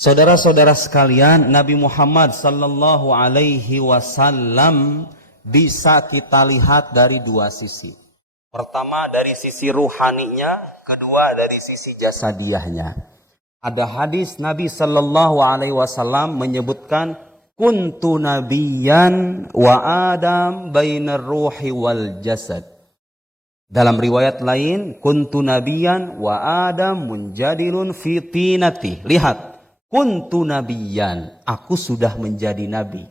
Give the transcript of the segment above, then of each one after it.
Saudara-saudara sekalian, Nabi Muhammad sallallahu alaihi wasallam bisa kita lihat dari dua sisi. Pertama dari sisi ruhaninya, kedua dari sisi jasadiahnya. Ada hadis Nabi sallallahu alaihi wasallam menyebutkan kuntu nabiyyan wa Adam bainar ruhi wal jasad. Dalam riwayat lain, kuntu nabiyyan wa Adam munjadilun fi tinati. Lihat, kuntu nabiyyan, aku sudah menjadi nabi.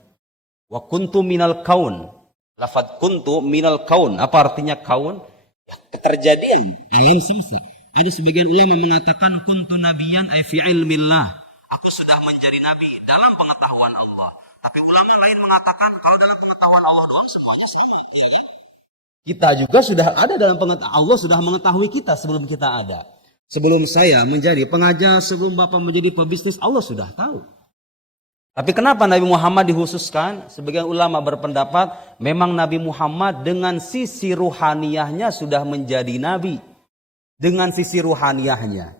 Wa kuntu minal kaun. Lafaz kuntu minal kaun. Apa artinya kaun? Ya, keterjadian. Alam semesta. Ada sebagian ulama mengatakan kuntu nabiyyan ay fi ilmillah. Aku sudah menjadi nabi dalam pengetahuan Allah. Tapi ulama lain mengatakan kalau dalam pengetahuan Allah doang semuanya sama. Ya. Kita juga sudah ada dalam pengetahuan Allah, sudah mengetahui kita sebelum kita ada. Sebelum saya menjadi pengajar, sebelum Bapak menjadi pebisnis, Allah sudah tahu. Tapi kenapa Nabi Muhammad dikhususkan? Sebagian ulama berpendapat memang Nabi Muhammad dengan sisi ruhaniyahnya sudah menjadi nabi. Dengan sisi ruhaniyahnya.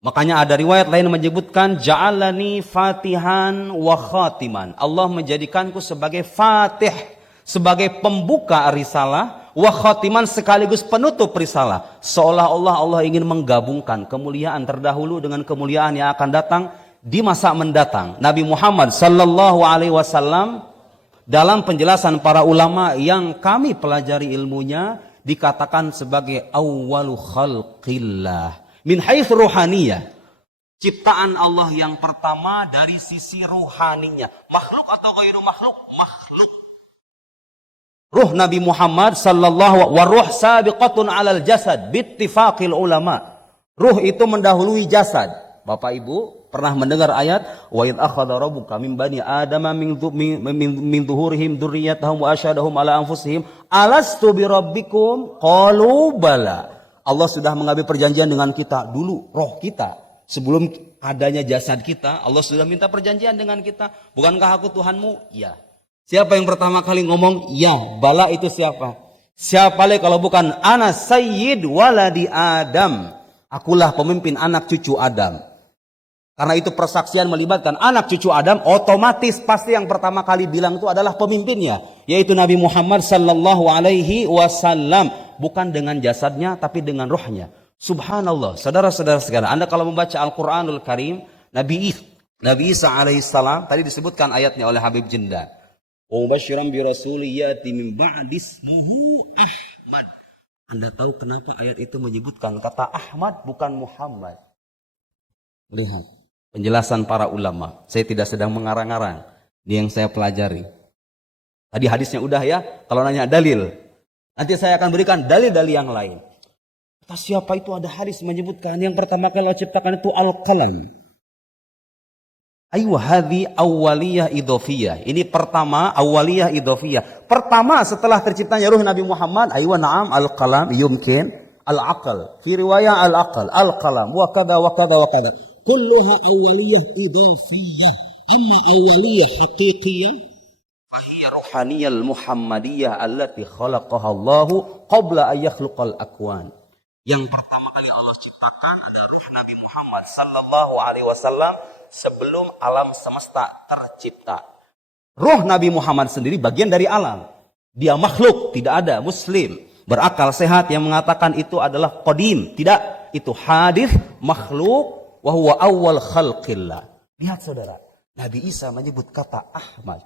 Makanya ada riwayat lain menyebutkan ja'alani fatihan wa khatiman. Allah menjadikanku sebagai fatih, sebagai pembuka risalah, wa khatiman sekaligus penutup risalah. Seolah-olah Allah ingin menggabungkan kemuliaan terdahulu dengan kemuliaan yang akan datang di masa mendatang. Nabi Muhammad sallallahu alaihi wasallam dalam penjelasan para ulama yang kami pelajari ilmunya dikatakan sebagai awwalu khalqillah min haits ruhaniyah. Ciptaan Allah yang pertama dari sisi ruhaninya. Makhluk atau ghairu makhluk? Makhluk. Ruh Nabi Muhammad sallallahu wa ruh sabiqatun 'alal jasad bittifaqil ulama. Ruh itu mendahului jasad. Bapak Ibu pernah mendengar ayat wa id akhadha rabbuka min bani adama min dhuhurihim dzurriyyatahum wa asyhadahum ala anfusihim alastu bi rabbikum qalu bala. Allah sudah mengambil perjanjian dengan kita dulu, roh kita sebelum adanya jasad kita. Allah sudah minta perjanjian dengan kita. Bukankah aku Tuhanmu? Ya. Siapa yang pertama kali ngomong? Ya. Bala itu siapa? Siapa lagi kalau bukan ana sayyid waladi Adam. Akulah pemimpin anak cucu Adam. Karena itu persaksian melibatkan anak cucu Adam, otomatis pasti yang pertama kali bilang itu adalah pemimpinnya, yaitu Nabi Muhammad sallallahu alaihi wasallam, bukan dengan jasadnya tapi dengan rohnya. Subhanallah, saudara-saudara sekalian, Anda kalau membaca Al-Qur'anul Karim, Nabi Isa alaihissalam tadi disebutkan ayatnya oleh Habib Jenda. Wa mubasysyiran bi rasulin ya'ti min ba'di ismuhu Ahmad. Anda tahu kenapa ayat itu menyebutkan kata Ahmad bukan Muhammad? Lihat penjelasan para ulama. Saya tidak sedang mengarang-arang. Ini yang saya pelajari. Tadi hadisnya udah ya. Kalau nanya dalil, nanti saya akan berikan dalil-dalil yang lain. Kata siapa itu ada hadis menyebutkan yang pertama kali Allah ciptakan itu al-qalam. Aywa hadhi awwaliyah idhofiyah. Ini pertama awwaliyah idhofiyah. Pertama setelah terciptanya ruh Nabi Muhammad, aywa na'am al-qalam yumkin al-aqal. Fi riwayah al-aqal, al-qalam wa kada wa kada wa kada. Kulluha awwaliyah idhofiyah. Amma awwaliyah haqiqiyah fahiya ruhaniyah al-muhammadiyah allati khalaqaha Allahu qabla an yakhluqal akwan. Yang pertama kali Allah ciptakan adalah ruh Nabi Muhammad sallallahu alaihi wasallam sebelum alam semesta tercipta. Ruh Nabi Muhammad sendiri bagian dari alam. Dia makhluk, tidak ada muslim berakal sehat yang mengatakan itu adalah qadim. Tidak, itu hadis makhluk wa huwa awwal khalqillah. Lihat saudara, Nabi Isa menyebut kata Ahmad.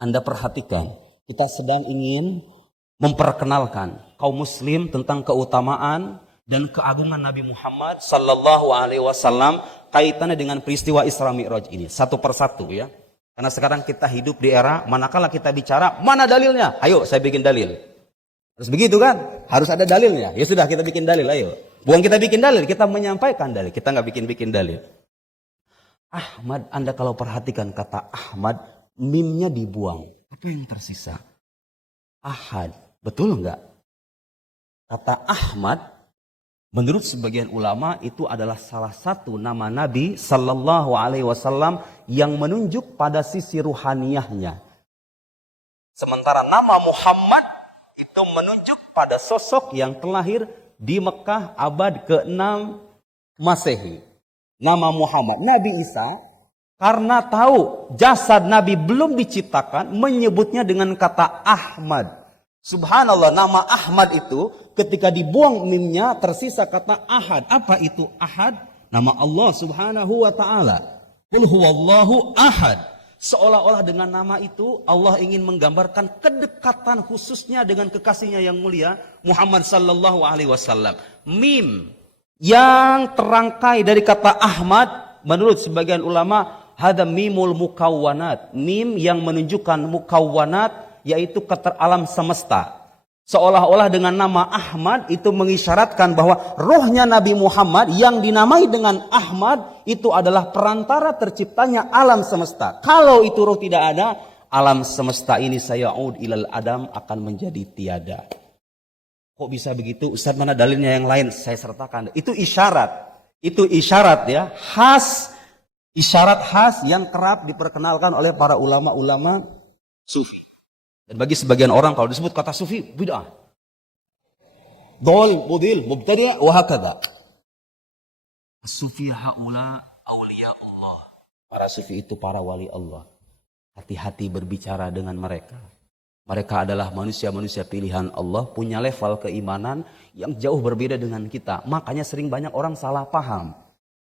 Anda perhatikan, kita sedang ingin memperkenalkan kaum muslim tentang keutamaan dan keagungan Nabi Muhammad sallallahu alaihi wasallam kaitannya dengan peristiwa Isra Mi'raj ini satu persatu ya. Karena sekarang kita hidup di era manakala kita bicara mana dalilnya? Ayo saya bikin dalil. Harus begitu kan? Harus ada dalilnya. Ya sudah kita bikin dalil ayo. Bukan kita bikin dalil, kita menyampaikan dalil. Kita nggak bikin dalil. Ahmad, Anda kalau perhatikan kata Ahmad, mimnya dibuang. Apa yang tersisa? Ahad. Betul nggak? Kata Ahmad, menurut sebagian ulama itu adalah salah satu nama Nabi sallallahu alaihi wasallam yang menunjuk pada sisi ruhaniyahnya. Sementara nama Muhammad itu menunjuk pada sosok yang terlahir di Mekah abad ke-6 Masehi. nama Muhammad. Nabi Isa karena tahu jasad Nabi belum diciptakan menyebutnya dengan kata Ahmad. Subhanallah, nama Ahmad itu ketika dibuang mimnya tersisa kata Ahad. Apa itu Ahad? Nama Allah Subhanahu wa taala. Qul huwallahu ahad. Seolah-olah dengan nama itu Allah ingin menggambarkan kedekatan khususnya dengan kekasihnya yang mulia Muhammad sallallahu alaihi wasallam. Mim yang terangkai dari kata Ahmad menurut sebagian ulama hada mimul mukawwanat. Mim yang menunjukkan mukawwanat yaitu alam semesta. Seolah-olah dengan nama Ahmad itu mengisyaratkan bahwa rohnya Nabi Muhammad yang dinamai dengan Ahmad itu adalah perantara terciptanya alam semesta. Kalau itu roh tidak ada, alam semesta ini saya'ud ilal adam akan menjadi tiada. Kok bisa begitu? Ustaz, mana dalilnya yang lain? Saya sertakan. Itu isyarat. Itu isyarat ya, khas, isyarat khas yang kerap diperkenalkan oleh para ulama-ulama sufi. Dan bagi sebagian orang kalau disebut kata sufi, bid'ah. Dol, mudil, mubtadi' wa hakadha. Sufi haula auliya Allah. Para sufi itu para wali Allah. Hati-hati berbicara dengan mereka. Mereka adalah manusia-manusia pilihan Allah, punya level keimanan yang jauh berbeda dengan kita. Makanya sering banyak orang salah paham.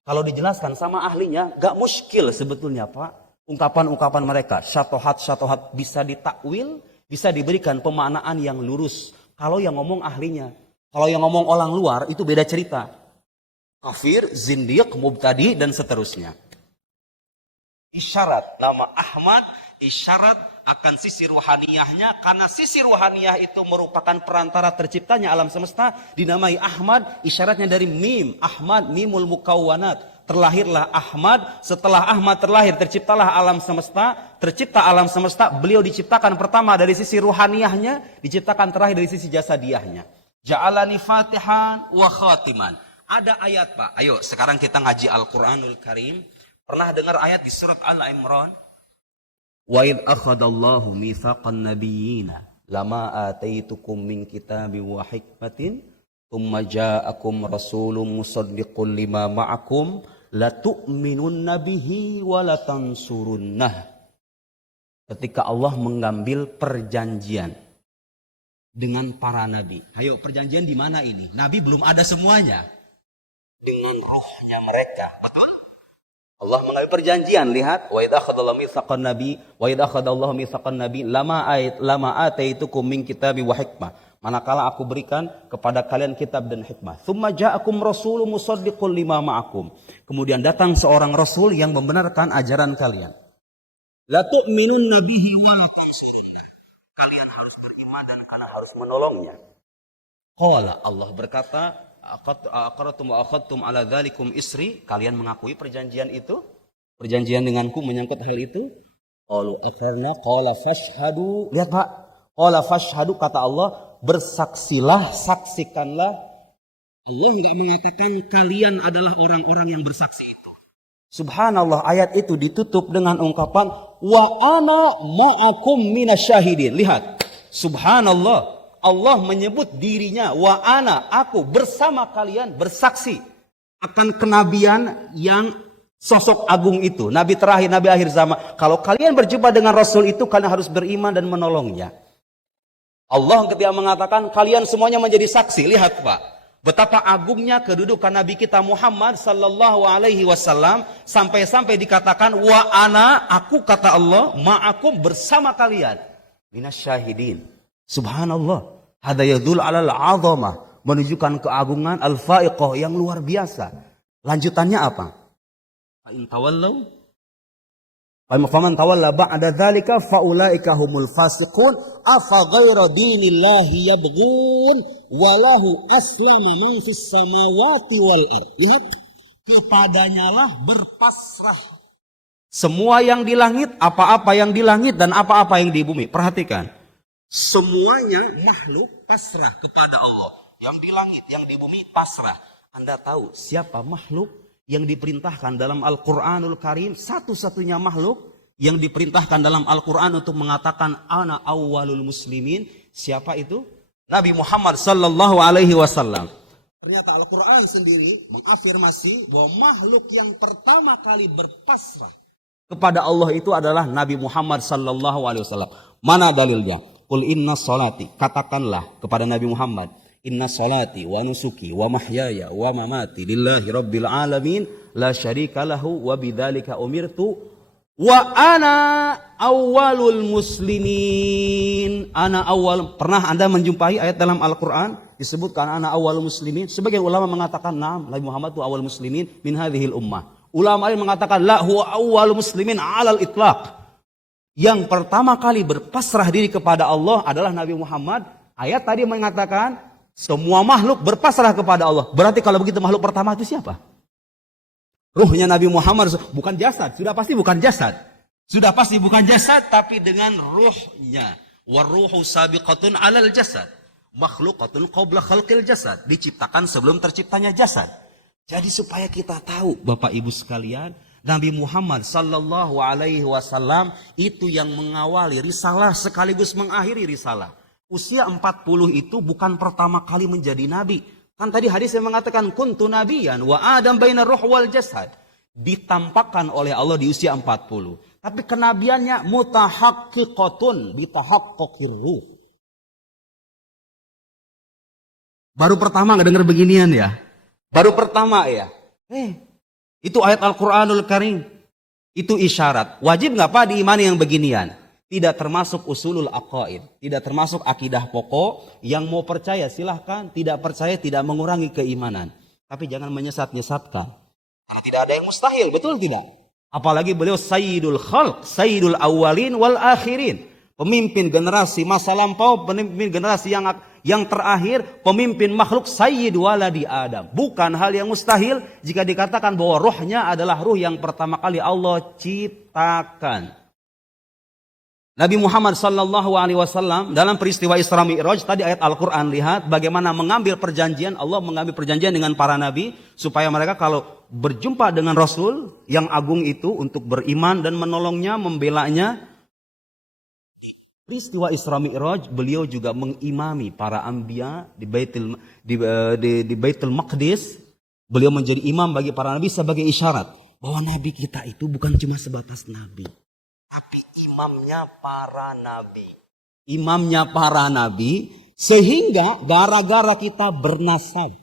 Kalau dijelaskan sama ahlinya, gak muskil sebetulnya Pak. Ungkapan-ungkapan mereka, syatohat-syatohat bisa ditakwil, bisa diberikan pemaknaan yang lurus. Kalau yang ngomong ahlinya, kalau yang ngomong orang luar itu beda cerita. Kafir, zindiq, mubtadi dan seterusnya. Isyarat nama Ahmad, isyarat akan sisi ruhaniyahnya, karena sisi ruhaniyah itu merupakan perantara terciptanya alam semesta, dinamai Ahmad, isyaratnya dari mim, Ahmad, mimul mukawwanat. Terlahirlah Ahmad, setelah Ahmad terlahir terciptalah alam semesta, tercipta alam semesta, beliau diciptakan pertama dari sisi ruhaniyahnya, diciptakan terakhir dari sisi jasadiahnya. Ja'alani fatihan wa khatiman. Ada ayat Pak, ayo sekarang kita ngaji Al-Quranul Karim. Pernah dengar ayat di surat Al-Imran? Wa idh akhadallahu mitsaqan nabiyyina lama ataitukum min kitabi wa hikmatin thumma ja'akum rasulun musaddiqun lima ma'akum latu'minunna bihi wa latansurunnah. Ketika Allah mengambil perjanjian dengan para nabi. Ayo, perjanjian di mana ini? Nabi belum ada semuanya. Dengan ruhnya mereka. Betul? Allah mengambil perjanjian, lihat, wa idh akhadallahu mitsaqan nabi wa idh akhadallahu mitsaqan nabi lama ataitukum min kitabi wa hikmah. Manakala aku berikan kepada kalian kitab dan hikmah. Tsumma ja'akum rasulun musaddiqun lima ma'akum. Kemudian datang seorang rasul yang membenarkan ajaran kalian. La tu'minunna bihi wa la tansurunnah. Kalian harus beriman dan kalian harus menolongnya. Qala, Allah berkata, aqartum wa akhadtum ala dzalikum isri. Kalian mengakui perjanjian itu? Perjanjian denganku menyangkut hal itu? Qalu aqarna qala fashhadu. Lihat Pak, qala fashhadu, kata Allah, bersaksilah, saksikanlah. Allah tidak mengatakan kalian adalah orang-orang yang bersaksi itu. Subhanallah, ayat itu ditutup dengan ungkapan wa ana ma'akum minasyahidin. Lihat, subhanallah, Allah menyebut dirinya wa ana, aku bersama kalian bersaksi akan kenabian yang sosok agung itu. Nabi terakhir, nabi akhir zaman. Kalau kalian berjumpa dengan Rasul itu, kalian harus beriman dan menolongnya. Allah ketika mengatakan kalian semuanya menjadi saksi. Lihat Pak, betapa agungnya kedudukan Nabi kita Muhammad sallallahu alaihi wasallam, sampai-sampai dikatakan wa ana, aku kata Allah, ma'akum, bersama kalian, minasyahidin. Subhanallah, hada yadul alal azamah, menunjukkan keagungan al-faiqah yang luar biasa. Lanjutannya apa? Fa in tawallau faman tawalla ba'da dzalika faulaika humul fasiqun afa ghaira dinillahi yabghun walahu aslama man fis samawati wal ardh. Lihat, kepadanyalah berpasrah semua yang di langit, apa-apa yang di langit dan apa-apa yang di bumi. Perhatikan, semuanya makhluk pasrah kepada Allah. Yang di langit, yang di bumi pasrah. Anda tahu siapa makhluk yang diperintahkan dalam Al-Quranul Karim, satu-satunya makhluk yang diperintahkan dalam Al-Quran untuk mengatakan ana awwalul muslimin? Siapa itu? Nabi Muhammad sallallahu alaihi wasallam. Ternyata Al-Quran sendiri mengafirmasi bahwa makhluk yang pertama kali berpasrah kepada Allah itu adalah Nabi Muhammad sallallahu alaihi wasallam. Mana dalilnya? Qul inna sholati, katakanlah kepada Nabi Muhammad, inna sholati wa nusuki wa mahyaya wa mamati lillahi rabbil alamin la syarika lahu wa bidzalika umirtu wa ana awwalul muslimin. Ana awal. Pernah Anda menjumpai ayat dalam Al-Quran disebutkan ana awwalul muslimin? Sebagian ulama mengatakan naam, Nabi Muhammad itu awal muslimin min hadhil ummah. Ulama lain mengatakan la huwa awwalul muslimin alal itlaq. Yang pertama kali berpasrah diri kepada Allah adalah Nabi Muhammad. Ayat tadi mengatakan semua makhluk berpasrah kepada Allah. Berarti kalau begitu makhluk pertama itu siapa? Ruhnya Nabi Muhammad, bukan jasad. Sudah pasti bukan jasad. Sudah pasti bukan jasad, tapi dengan ruhnya. Waruhu sabiqatun alal jasad. Makhlukatun qabla khalqil jasad. Diciptakan sebelum terciptanya jasad. Jadi supaya kita tahu, Bapak Ibu sekalian, Nabi Muhammad sallallahu alaihi wasallam itu yang mengawali risalah sekaligus mengakhiri risalah. Usia 40 itu bukan pertama kali menjadi nabi. Kan tadi hadis yang mengatakan kuntu nabiyan wa adam bainar ruh wal jasad. Ditampakkan oleh Allah di usia 40. Tapi kenabiannya mutahaqqiqatun bitahaqquqir ruh. Baru pertama enggak dengar beginian ya? Baru pertama ya? Itu ayat Al-Quranul Karim. Itu isyarat. Wajib nggak Pak diimani yang beginian? Tidak termasuk usulul aqaid. Tidak termasuk akidah pokok. Yang mau percaya silahkan. Tidak percaya tidak mengurangi keimanan. Tapi jangan menyesat-nyesatkan. Tidak ada yang mustahil. Betul tidak? Apalagi beliau sayyidul khalq. Sayyidul awalin wal akhirin. Pemimpin generasi masa lampau. Pemimpin generasi yang terakhir, pemimpin makhluk sayyid waladi Adam. Bukan hal yang mustahil jika dikatakan bahwa ruhnya adalah ruh yang pertama kali Allah ciptakan. Nabi Muhammad sallallahu alaihi wasallam dalam peristiwa Isra Mi'raj tadi ayat Al-Qur'an, lihat bagaimana mengambil perjanjian, Allah mengambil perjanjian dengan para nabi supaya mereka kalau berjumpa dengan Rasul yang agung itu untuk beriman dan menolongnya, membelanya. Peristiwa Isra Mi'raj beliau juga mengimami para anbiya di Baitul Maqdis. Beliau menjadi imam bagi para nabi sebagai isyarat bahwa nabi kita itu bukan cuma sebatas nabi, tapi imamnya para nabi. Imamnya para nabi sehingga gara-gara kita bernasab,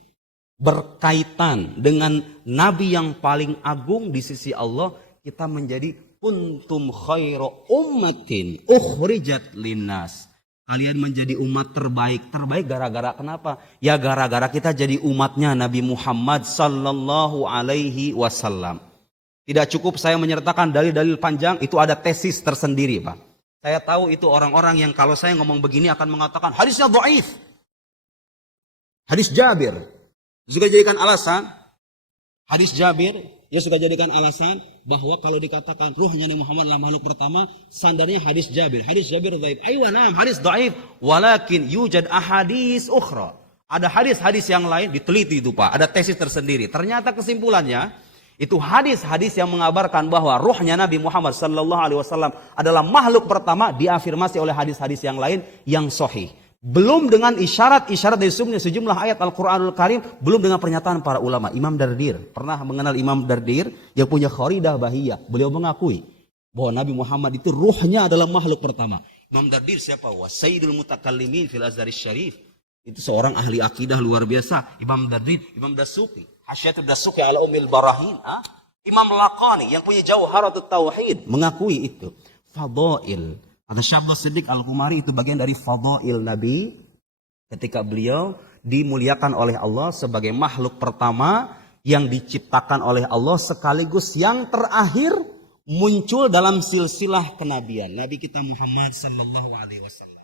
berkaitan dengan nabi yang paling agung di sisi Allah, kita menjadi kuntum khairu ummatin ukhrijat linnas. Kalian menjadi umat terbaik. Terbaik gara-gara kenapa? Ya gara-gara kita jadi umatnya Nabi Muhammad sallallahu alaihi wasallam. Tidak cukup saya menyertakan dalil-dalil panjang, itu ada tesis tersendiri, Pak. Saya tahu itu orang-orang yang kalau saya ngomong begini akan mengatakan hadisnya dhaif. Hadis Jabir. Juga jadikan alasan. Hadis Jabir, dia suka jadikan alasan bahwa kalau dikatakan ruhnya Nabi Muhammad adalah makhluk pertama, sandarnya hadis Jabir. Hadis Jabir dhaif. Aywa na'am, hadis dhaif. Walakin yujad ahadis ukhra. Ada hadis-hadis yang lain, diteliti itu Pak. Ada tesis tersendiri. Ternyata kesimpulannya, itu hadis-hadis yang mengabarkan bahwa ruhnya Nabi Muhammad sallallahu alaihi wasallam adalah makhluk pertama diafirmasi oleh hadis-hadis yang lain yang sahih. Belum dengan isyarat-isyarat dari sejumlah ayat Al-Quranul Karim, belum dengan pernyataan para ulama. Imam Dardir, pernah mengenal Imam Dardir yang punya kharidah bahiyah. Beliau mengakui bahwa Nabi Muhammad itu ruhnya adalah makhluk pertama. Imam Dardir siapa? Sayyidul mutakallimin fil Azhar Syarif. Itu seorang ahli akidah luar biasa. Imam Dardir, Imam Dasuki, Hasyiatul Dasuki ala Ummil Barahin. Imam Laqani yang punya Jauharatut Tauhid mengakui itu. Fadail. Kata Syabda Siddiq Al-Qumari itu bagian dari fadail Nabi ketika beliau dimuliakan oleh Allah sebagai makhluk pertama yang diciptakan oleh Allah sekaligus yang terakhir muncul dalam silsilah kenabian Nabi kita Muhammad sallallahu alaihi wasallam.